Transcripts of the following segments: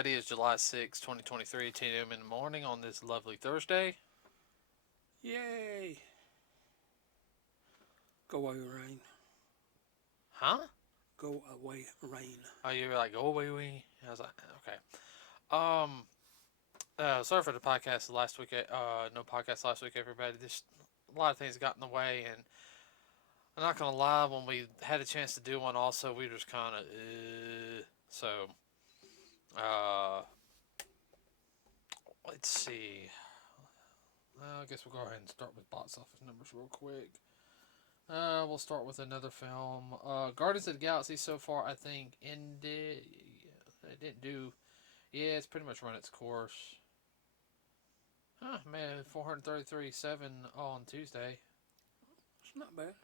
everybody. It's July 6, 2023, 10 a.m. in the morning on this lovely Thursday. Yay! Go away, rain. Huh? Go away, rain. Oh, you were like, go away, we. I was like, okay. Sorry for the podcast last week. No podcast last week, everybody. Just a lot of things got in the way, and I'm not gonna lie. When we had a chance to do one, also we were just kind of, so. Let's see. I guess we'll go ahead and start with box office numbers real quick. We'll start with another film. Guardians of the Galaxy so far, I think, ended. It didn't do. Yeah, it's pretty much run its course. Huh, man, 433.7 on Tuesday. It's not bad.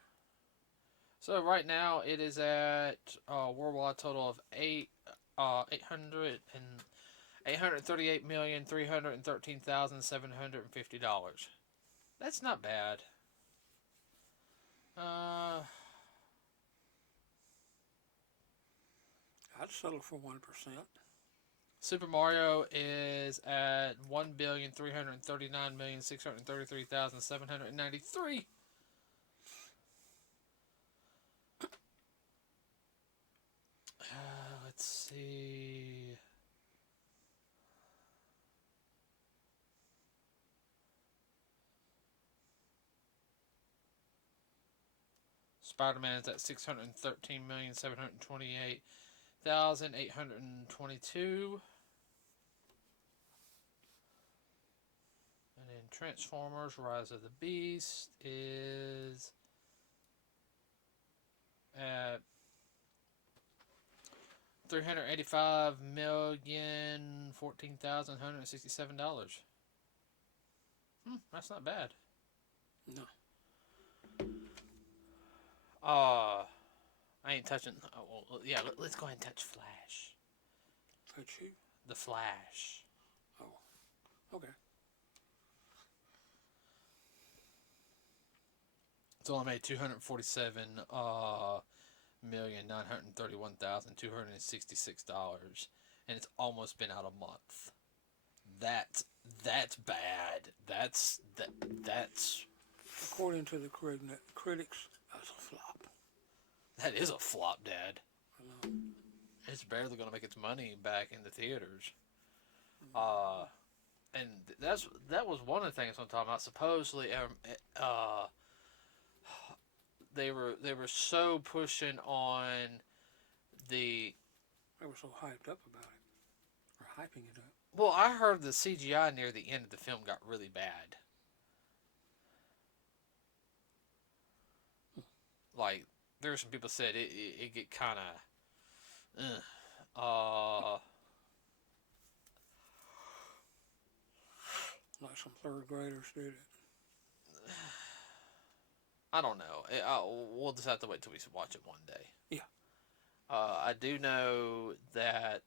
So right now it is at worldwide total of $838,313,750. That's not bad. I'd settle for 1%. Super Mario is at 1,339,633,793. Let's see. Spider-Man is at 613,728,822. And then Transformers Rise of the Beast is at $385,014,167. That's not bad. No. I ain't touching. Oh, well, yeah, let's go ahead and touch Flash. Touch you? The Flash. Oh, okay. It's only made $247,931,266, and it's almost been out a month. That's bad. That's. According to the critics, that's a flop. That is a flop, Dad. I know. It's barely going to make its money back in the theaters. And that was one of the things I'm talking about. Supposedly, they were so pushing on the. They were so hyped up about it, or hyping it up. Well, I heard the CGI near the end of the film got really bad. Like, there were some people said it get kind of. Like some third graders did it. I don't know. We'll just have to wait till we watch it one day. Yeah. I do know that.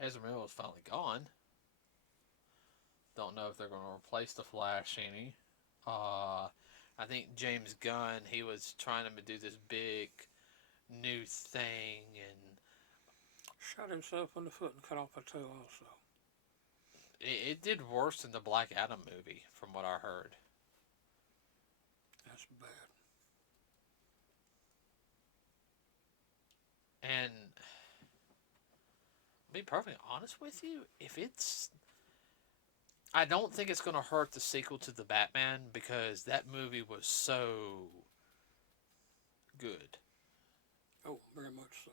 Ezra Miller is finally gone. Don't know if they're going to replace the Flash any. I think James Gunn, he was trying to do this big new thing and shot himself in the foot and cut off a toe also. It did worse than the Black Adam movie, from what I heard. That's bad. And to be perfectly honest with you, I don't think it's going to hurt the sequel to the Batman, because that movie was so good. Oh, very much so.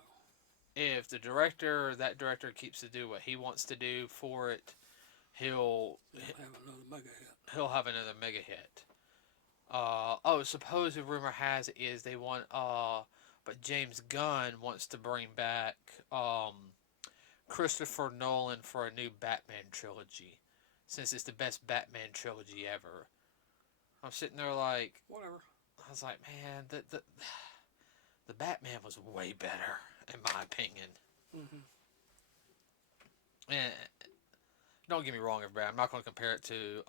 If that director keeps to do what he wants to do for it, he'll have another mega hit. He'll have another mega hit. Supposed rumor has it is they want but James Gunn wants to bring back Christopher Nolan for a new Batman trilogy, since it's the best Batman trilogy ever. I'm sitting there like, whatever. I was like, man, the Batman was way better, in my opinion. Mm-hmm. And don't get me wrong, everybody. I'm not going to compare it to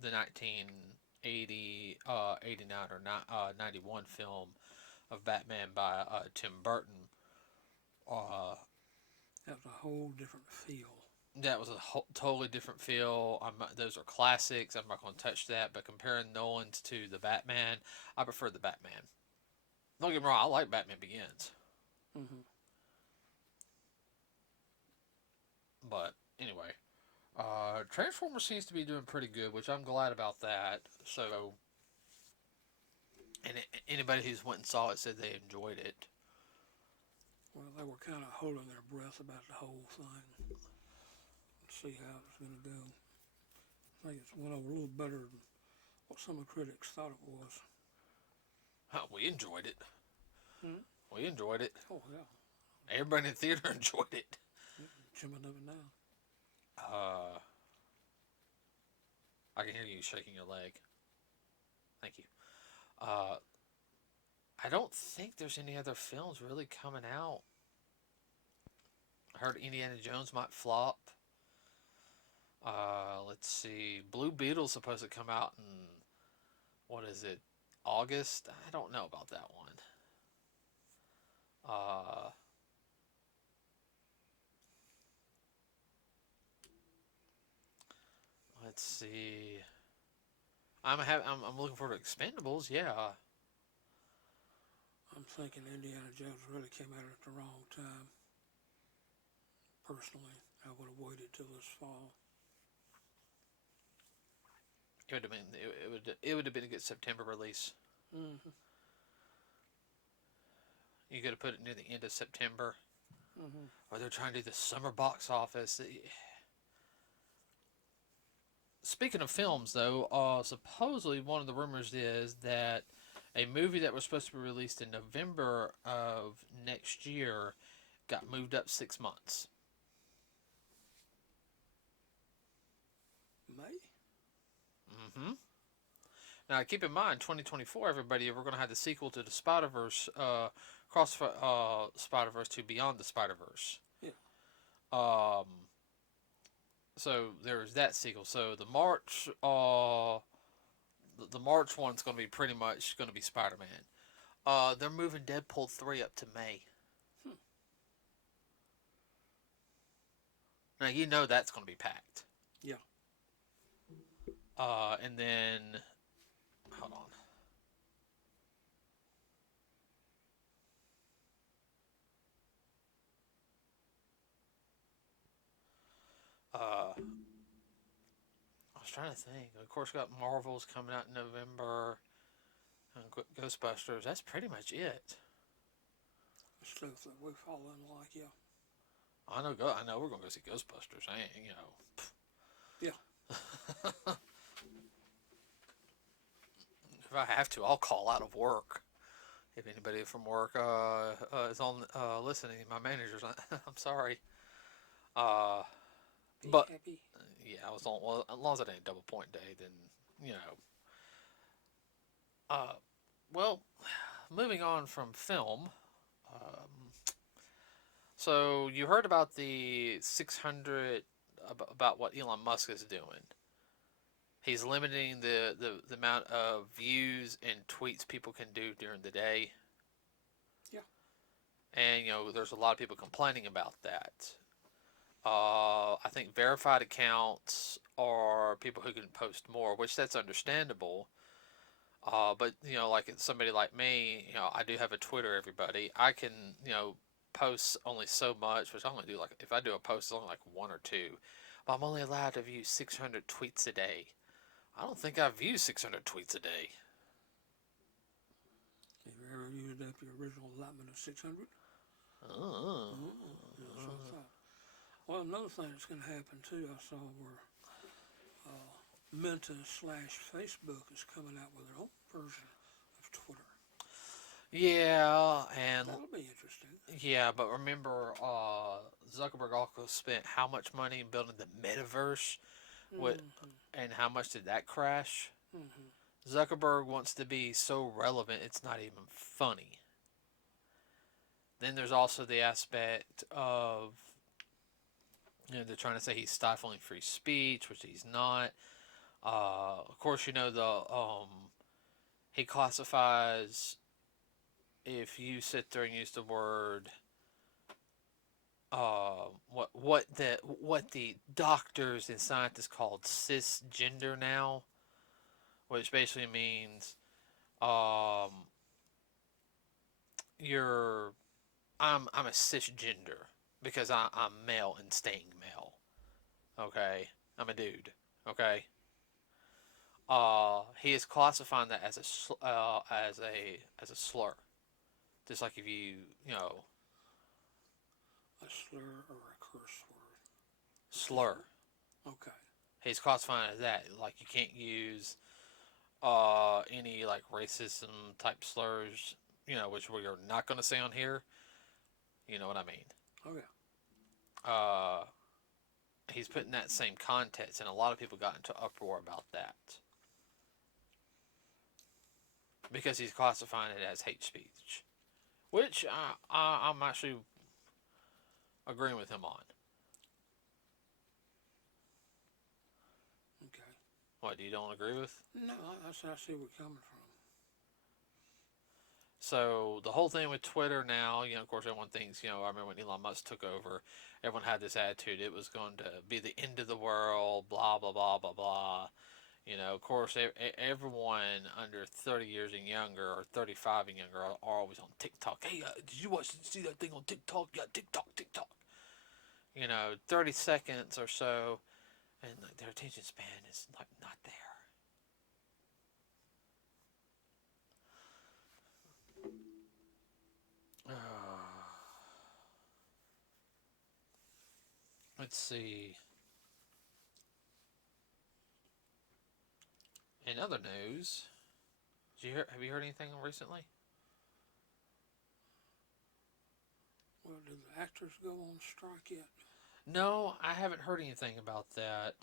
the 1980, 89, or 91 film of Batman by Tim Burton. Uh, That was a whole different feel. that was a totally different feel. Those are classics. I'm not going to touch that. But comparing Nolan's to the Batman, I prefer the Batman. Don't get me wrong. I like Batman Begins. Mm-hmm. But anyway, Transformers seems to be doing pretty good, which I'm glad about that. So, and anybody who's went and saw it said they enjoyed it. Well, they were kind of holding their breath about the whole thing. Let's see how it's going to go. I think it's went over a little better than what some of the critics thought it was. We enjoyed it. Hmm? We enjoyed it. Oh, yeah. Everybody in the theater enjoyed it. Chimming of it now. I can hear you shaking your leg. Thank you. I don't think there's any other films really coming out. I heard Indiana Jones might flop. Let's see. Blue Beetle's supposed to come out in, what is it, August? I don't know about that one. Let's see. I'm looking forward to Expendables. Yeah. I'm thinking Indiana Jones really came out at the wrong time. Personally, I would have waited till this fall. It would have been it would have been a good September release. Mm-hmm. You could have put it near the end of September. Mm-hmm. Or they're trying to do the summer box office. Speaking of films, though, supposedly one of the rumors is that a movie that was supposed to be released in November of next year got moved up 6 months. May? Mm-hmm. Now, keep in mind, 2024, everybody, we're going to have the sequel to the Spider-Verse, Cross Spider-Verse to Beyond the Spider-Verse. Yeah. So there's that sequel. So the March one's going to be pretty much going to be Spider-Man. They're moving Deadpool 3 up to May. Now you know that's going to be packed. Yeah. And then hold on. I was trying to think. Of course, we got Marvel's coming out in November. And Ghostbusters. That's pretty much it. Stuff that we fall in like, yeah. I know we're gonna go see Ghostbusters. I ain't, Yeah. If I have to, I'll call out of work. If anybody from work is on listening, my manager's. I'm sorry. Be But happy. yeah, I was on. Well, as long as it ain't double point day, then you know. Well, moving on from film. So you heard about the 600 about what Elon Musk is doing. He's limiting the amount of views and tweets people can do during the day. Yeah. And there's a lot of people complaining about that. I think verified accounts are people who can post more, which that's understandable. But like somebody like me, I do have a Twitter. Everybody, I can post only so much, which I only do like if I do a post, it's only like one or two. But I'm only allowed to view 600 tweets a day. I don't think I view 600 tweets a day. Have you ever used up your original allotment of 600? Well, another thing that's going to happen too, I saw where Meta/Facebook is coming out with their own version of Twitter. Yeah, and that'll be interesting. Yeah, but remember, Zuckerberg also spent how much money in building the metaverse? And how much did that crash? Mm-hmm. Zuckerberg wants to be so relevant, it's not even funny. Then there's also the aspect of You know, they're trying to say he's stifling free speech, which he's not. Of course, you know he classifies, if you sit there and use the word what the doctors and scientists called cisgender now, which basically means um you're I'm a cisgender because I'm male and staying male. Okay, I'm a dude. Okay. He is classifying that as a slur, just like if you know A slur or a curse word? slur. Okay. He's classifying it as that. Like you can't use any like racism type slurs, which we are not going to say on here. You know what I mean? Oh yeah. Uh, he's putting that same context, and a lot of people got into uproar about that because he's classifying it as hate speech, which I'm actually agreeing with him on. Okay. What, you don't agree with? No, I see where you're coming from. So the whole thing with Twitter now, of course, everyone thinks, I remember when Elon Musk took over, everyone had this attitude it was going to be the end of the world, blah blah blah blah blah. Of course, everyone under 30 years and younger, or 35 and younger, are always on TikTok. Hey, did you see that thing on TikTok? Yeah, TikTok, TikTok. 30 seconds or so, and like, their attention span is like not there. Let's see. In other news, have you heard anything recently? Well, did the actors go on strike yet? No, I haven't heard anything about that.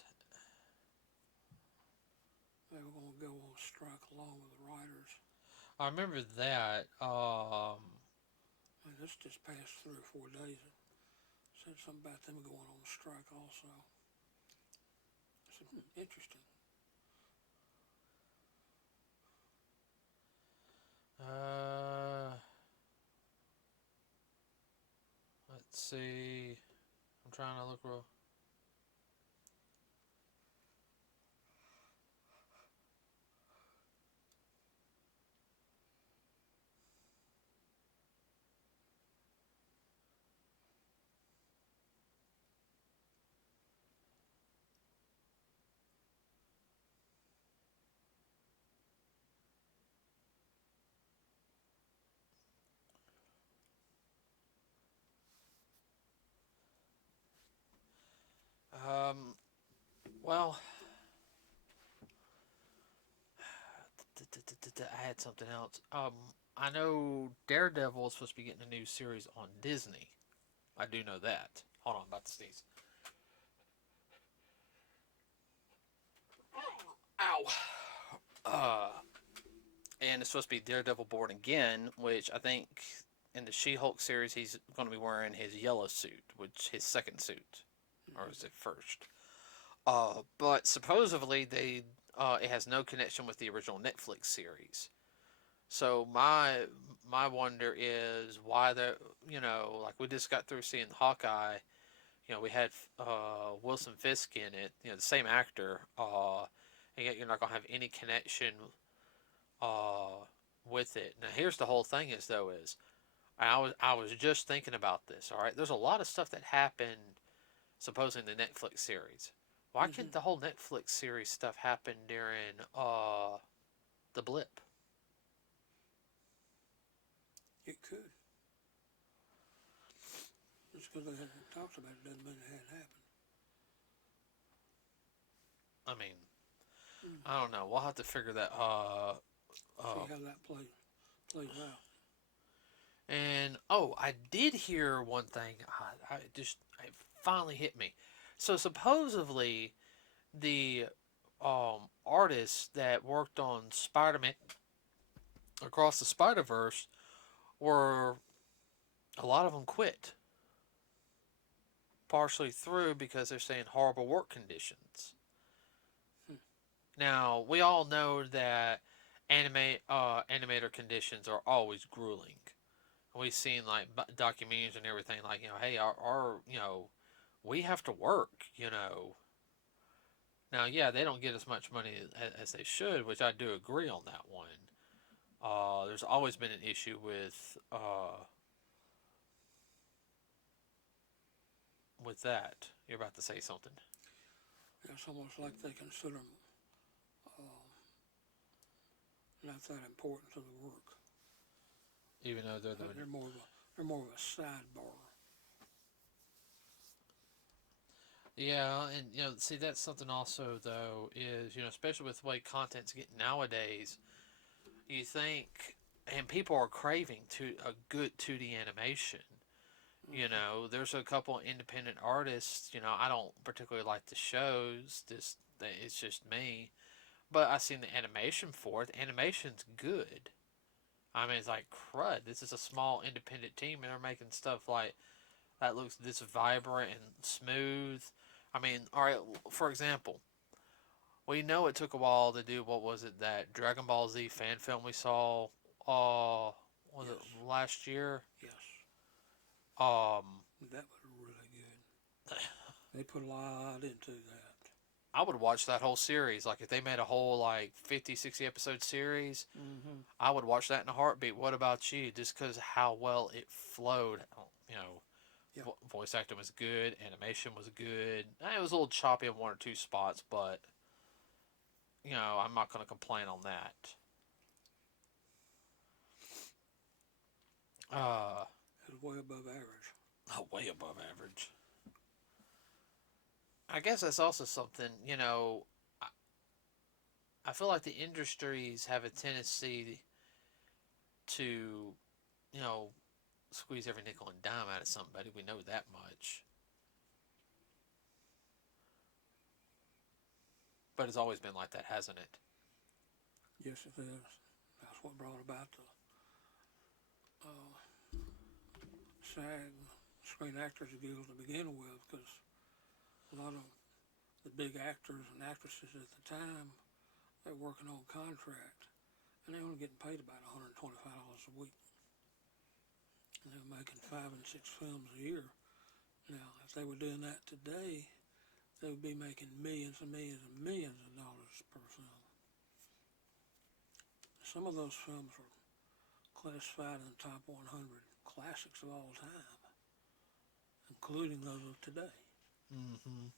They were going to go on strike along with the writers. I remember that. And this just passed 3 or 4 days. It said something about them going on strike also. I said, interesting. Let's see. I'm trying to look real. Well, I had something else. I know Daredevil is supposed to be getting a new series on Disney. I do know that. Hold on, I'm about to sneeze. Ow. And it's supposed to be Daredevil Born Again, which I think in the She-Hulk series he's going to be wearing his yellow suit, which his second suit, or is it first? But supposedly it has no connection with the original Netflix series. So my wonder is why like we just got through seeing Hawkeye. We had Wilson Fisk in it. The same actor. And yet you're not gonna have any connection with it. Now here's the whole thing is I was just thinking about this. All right, there's a lot of stuff that happened supposedly in the Netflix series. Why can't the whole Netflix series stuff happen during the blip? It could. Just because they hadn't talked about it doesn't mean it hadn't happened. I mean, I don't know. We'll have to figure that. See how that plays out. And I did hear one thing. It finally hit me. So supposedly, the artists that worked on Spider-Man Across the Spider-Verse were a lot of them quit. partially through because they're saying horrible work conditions. Hmm. Now, we all know that animator conditions are always grueling. We've seen like documentaries and everything, like, hey, we have to work. Now, yeah, they don't get as much money as they should, which I do agree on that one. There's always been an issue with that. You're about to say something. It's almost like they consider them not that important to the work. Even though They're more of a sidebar. Yeah, and see, that's something also though is especially with the way content's getting nowadays. You think, and people are craving to a good 2D animation. There's a couple independent artists. I don't particularly like the shows. It's just me, but I've seen the animation for it. The animation's good. I mean, it's like crud. This is a small independent team, and they're making stuff like that looks this vibrant and smooth. I mean, all right. For example, we know it took a while to do what was it, that Dragon Ball Z fan film we saw? Was Yes. it last year? Yes. Um, That was really good. They put a lot into that. I would watch that whole series. Like, if they made a whole, like, 50, 60 episode series, Mm-hmm. I would watch that in a heartbeat. What about you? Just because how well it flowed. Yep. Voice acting was good. Animation was good. It was a little choppy in one or two spots, but, I'm not going to complain on that. It was way above average. Way above average. I guess that's also something, I feel like the industries have a tendency to, squeeze every nickel and dime out of somebody. We know that much. But it's always been like that, hasn't it? Yes, it is. That's what brought about the SAG, Screen Actors Guild, to begin with, because a lot of the big actors and actresses at the time, they're working on contract, and they're only getting paid about $125 a week. And they're making 5 and 6 films a year. Now, if they were doing that today, they would be making millions and millions and millions of dollars per film. Some of those films are classified in the top 100 classics of all time, including those of today. Mm-hmm.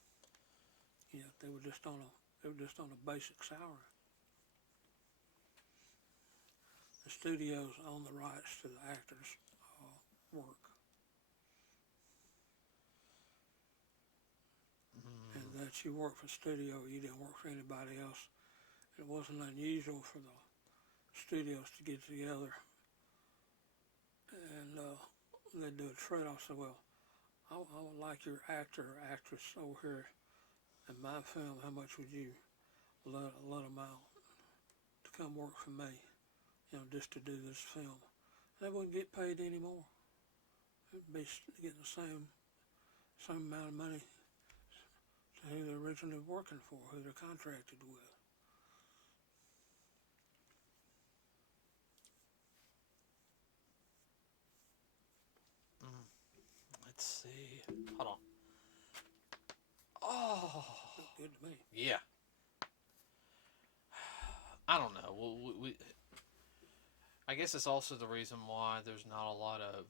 Yet they were just on a basic salary. The studios own the rights to the actors' work, and that you work for studio, you didn't work for anybody else. It wasn't unusual for the studios to get together and they'd do a trade-off. So, well, I would like your actor or actress over here in my film. How much would you let them out to come work for me? Just to do this film. They wouldn't get paid anymore. They'd be getting the same amount of money to who they're originally working for, who they're contracted with. Let's see. Hold on. Oh. Looked good to me. Yeah. I don't know. I guess it's also the reason why there's not a lot of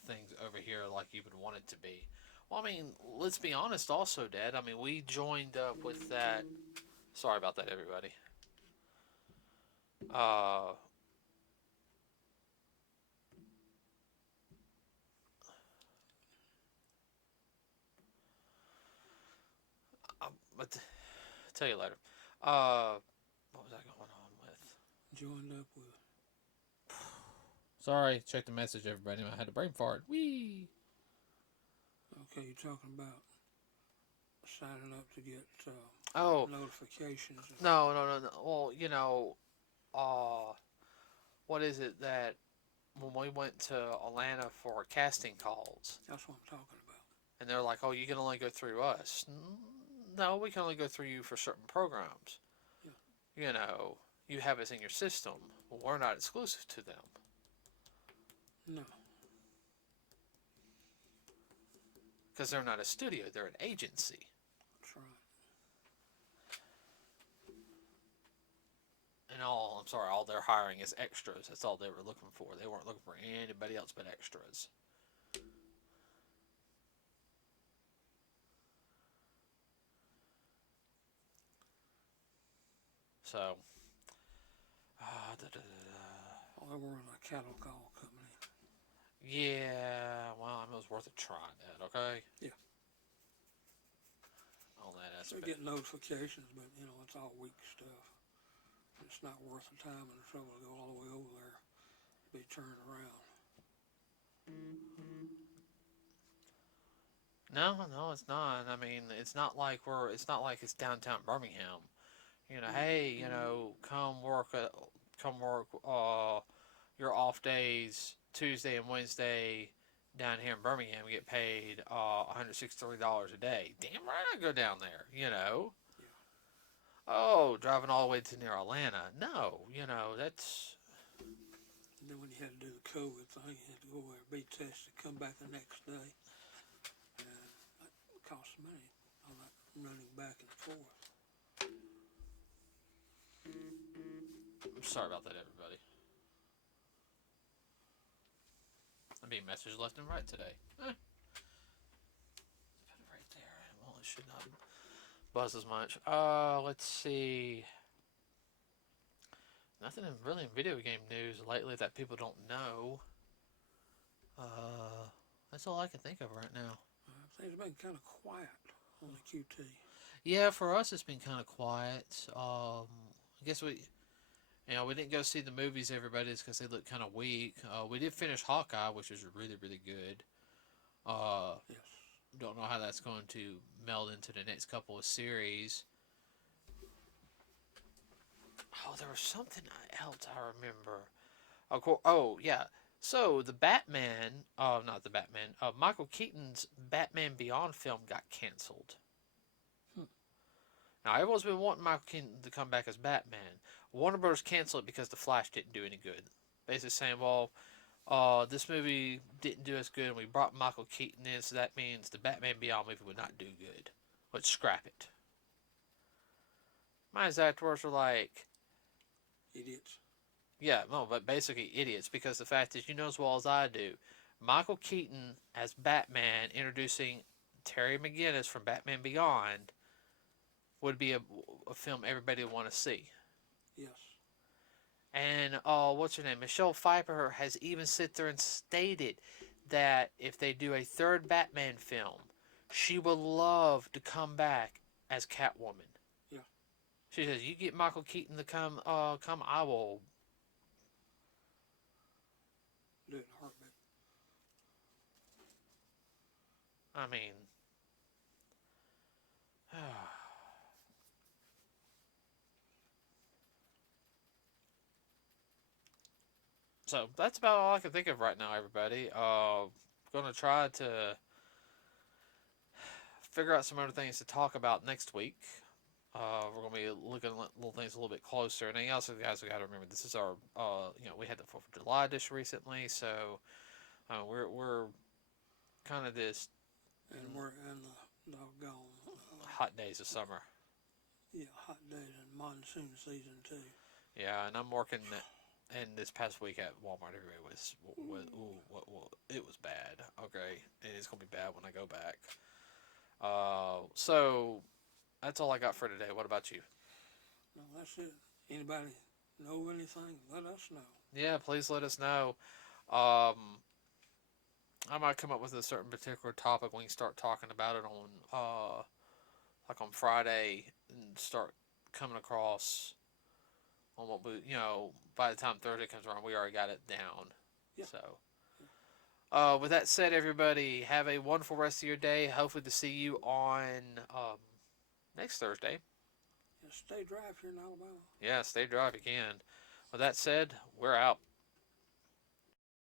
things over here like you would want it to be. Well, I mean, let's be honest also, Dad. I mean, we joined up with that. Sorry about that, everybody. But tell you later. What was I going on with? Joined up with. Sorry, check the message, everybody. I had a brain fart. Whee! Okay, you're talking about signing up to get notifications. No. Well, what is it that when we went to Atlanta for casting calls? That's what I'm talking about. And they're like, oh, you can only go through us. No, we can only go through you for certain programs. Yeah. You know, you have us in your system. Well, we're not exclusive to them. No. Because they're not a studio, they're an agency. That's right. And all they're hiring is extras. That's all they were looking for. They weren't looking for anybody else but extras. So, Oh, they were in a cattle call company. yeah, well, it was worth a try, Dad, okay? Yeah. All that They aspect. get notifications, but it's all weak stuff. It's not worth the time and the trouble to go all the way over there to be turned around. No, it's not. I mean, it's not like it's downtown Birmingham. Hey, come work your off days Tuesday and Wednesday down here in Birmingham. Get paid $163 a day. Damn right, I go down there. Yeah. Oh, driving all the way to near Atlanta. No, that's. And then when you had to do the COVID thing, you had to go there, be tested, come back the next day. And that costs money, all that running back and forth. I'm sorry about that, everybody. I'm being messaged left and right today. Put it right there. Well, it should not buzz as much. Let's see. Nothing really in video game news lately that people don't know. That's all I can think of right now. Things have been kind of quiet on the QT. Yeah, for us it's been kind of quiet. I guess we didn't go see the movies, everybody, because they look kind of weak. We did finish Hawkeye, which was really, really good. Yes. Don't know how that's going to meld into the next couple of series. Oh, there was something else I remember. Of course. Oh, yeah. So the Batman, not the Batman, Michael Keaton's Batman Beyond film got canceled. Now everyone's been wanting Michael Keaton to come back as Batman. Warner Bros. Canceled it because The Flash didn't do any good. Basically saying, well, this movie didn't do as good, and we brought Michael Keaton in, so that means the Batman Beyond movie would not do good. Let's scrap it. My exact words were like, Idiots. yeah, no, but basically idiots, because the fact is, as well as I do, Michael Keaton as Batman introducing Terry McGinnis from Batman Beyond would be a film everybody would want to see. Yes. And what's her name? Michelle Pfeiffer has even sit there and stated that if they do a third Batman film, she would love to come back as Catwoman. Yeah. She says, "You get Michael Keaton to come, I will do it in a heartbeat." I mean, so that's about all I can think of right now, everybody. Gonna try to figure out some other things to talk about next week. We're gonna be looking at little things a little bit closer. And anything else, guys, we got to remember this is our, we had the 4th of July dish recently, so we're kind of this. And we're in the doggone hot days of summer. Yeah, hot days and monsoon season too. Yeah, and I'm working. And this past week at Walmart, everybody it was bad. Okay, and it's gonna be bad when I go back. So that's all I got for today. What about you? No, that's it. Anybody know anything? Let us know. Yeah, please let us know. I might come up with a certain particular topic. We can start talking about it on, like on Friday, and start coming across on what we, by the time Thursday comes around, we already got it down. Yeah. So, with that said, everybody, have a wonderful rest of your day. Hopefully to see you on next Thursday. Yeah, stay dry if you're in Alabama. Yeah, stay dry if you can. With that said, we're out.